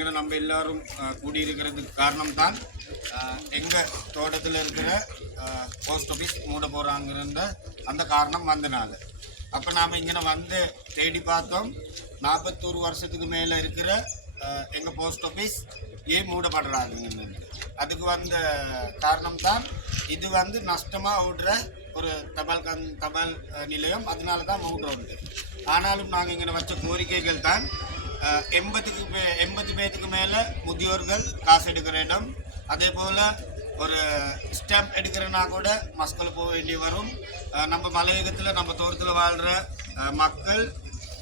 இங்கே நம்ம எல்லாரும் கூடியிருக்கிறதுக்கு காரணம் தான் எங்கள் தோட்டத்தில் இருக்கிற போஸ்ட் ஆஃபீஸ் மூட போகிறாங்கிற அந்த காரணம் வந்தனால. அப்போ நாம் இங்கே வந்து தேடி பார்த்தோம் நாற்பத்தோரு வருஷத்துக்கு மேலே இருக்கிற எங்கள் போஸ்ட் ஆஃபீஸ் ஏன் மூடப்படுறாங்கன்னு. அதுக்கு வந்த காரணம் தான் இது வந்து நஷ்டமாக ஓடுற ஒரு தபால் கண் தபால் நிலையம் அதனால தான் மூடுறோம். ஆனாலும் நாங்கள் இங்கே வச்ச கோரிக்கைகள் தான் எண்பதுக்கு எண்பது பேத்துக்கு மேலே முதியோர்கள் காசு எடுக்கிற இடம். அதே போல் ஒரு ஸ்டாம்ப் எடுக்கிறனா கூட மஸ்கல் போக வேண்டி வரும். நம்ம மலையகத்தில் நம்ம தோட்டத்தில் வாழ்கிற மக்கள்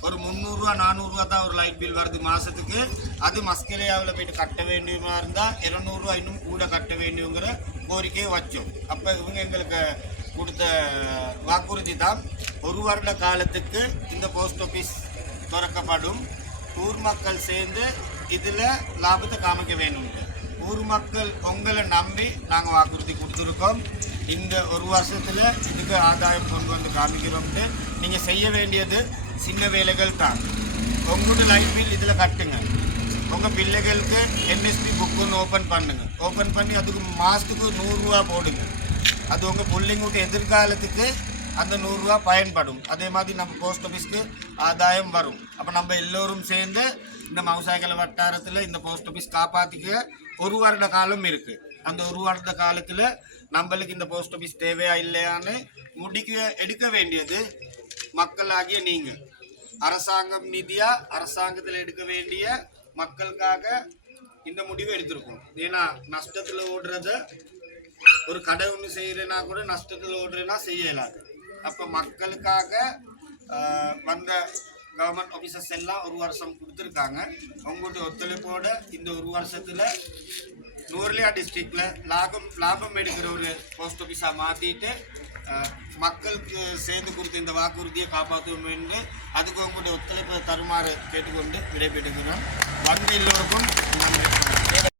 ஒரு முந்நூறுரூவா நானூறுரூவா தான் ஒரு லைட் பில் வருது மாதத்துக்கு அது மஸ்கிலேயாவில் போயிட்டு கட்ட வேண்டியமா இருந்தால் இரநூறுவா இன்னும் கூட கட்ட வேண்டியங்கிற கோரிக்கையை வச்சோம். அப்போ இவங்க எங்களுக்கு கொடுத்த வாக்குறுதி தான். ஒரு வருட காலத்துக்கு இந்த போஸ்ட் ஆஃபீஸ் திறக்கப்படும். ஊர் மக்கள் சேர்ந்து இதில் லாபத்தை காமிக்க வேணும்ட்டு. ஊர் மக்கள் உங்களை நம்பி நாங்கள் வாக்குறுதி கொடுத்துருக்கோம். இந்த ஒரு வருஷத்தில் இதுக்கு ஆதாயம் கொண்டு வந்து காமிக்கிறோம்ட்டு. நீங்கள் செய்ய வேண்டியது சின்ன வேலைகள் தான். உங்களோட லைட் பில் இதில் கட்டுங்க. உங்கள் பிள்ளைகளுக்கு என்எஸ்பி புக்குன்னு ஓப்பன் பண்ணுங்கள் ஓப்பன் பண்ணி அதுக்கு மாதத்துக்கு நூறுரூவா போடுங்க. அது உங்கள் பிள்ளைங்களுக்கு எதிர்காலத்துக்கு அந்த நூறுரூவா பயன்படும். அதே மாதிரி நம்ம போஸ்ட் ஆஃபீஸ்க்கு ஆதாயம் வரும். அப்போ நம்ம எல்லோரும் சேர்ந்து இந்த மவுசாய்கல வட்டாரத்தில் இந்த போஸ்ட் ஆஃபீஸ் காப்பாற்றிக்க ஒரு வருட காலம் இருக்குது அந்த ஒரு வருட காலத்தில் நம்மளுக்கு இந்த போஸ்ட் ஆஃபீஸ் தேவையா இல்லையான்னு முடிக்க எடுக்க வேண்டியது மக்களாகிய நீங்கள் அரசாங்கம் நிதியாக அரசாங்கத்தில் எடுக்க வேண்டிய மக்களுக்காக இந்த முடிவை எடுத்திருக்கோம். ஏன்னா நஷ்டத்தில் ஓடுறத ஒரு கடை ஒன்று செய்கிறேன்னா கூட நஷ்டத்தில் ஓடுறேன்னா செய்யலாது. அப்போ மக்களுக்காக வந்த கவர்மெண்ட் ஆஃபீஸர்ஸ் எல்லாம் ஒரு வருஷம் கொடுத்துருக்காங்க. அவங்களுடைய ஒத்துழைப்போடு இந்த ஒரு வருஷத்தில் நூர்லியா டிஸ்ட்ரிக்டில் லாபம் லாபம் எடுக்கிற ஒரு போஸ்ட் ஆஃபீஸாக மாற்றிட்டு மக்களுக்கு சேர்ந்து கொடுத்த இந்த வாக்குறுதியை காப்பாற்றுவோம் என்று அதுக்கு உங்களுடைய ஒத்துழைப்பை தருமாறு கேட்டுக்கொண்டு விடைபெறுகிறோம். வந்து எல்லோருக்கும் நன்றி.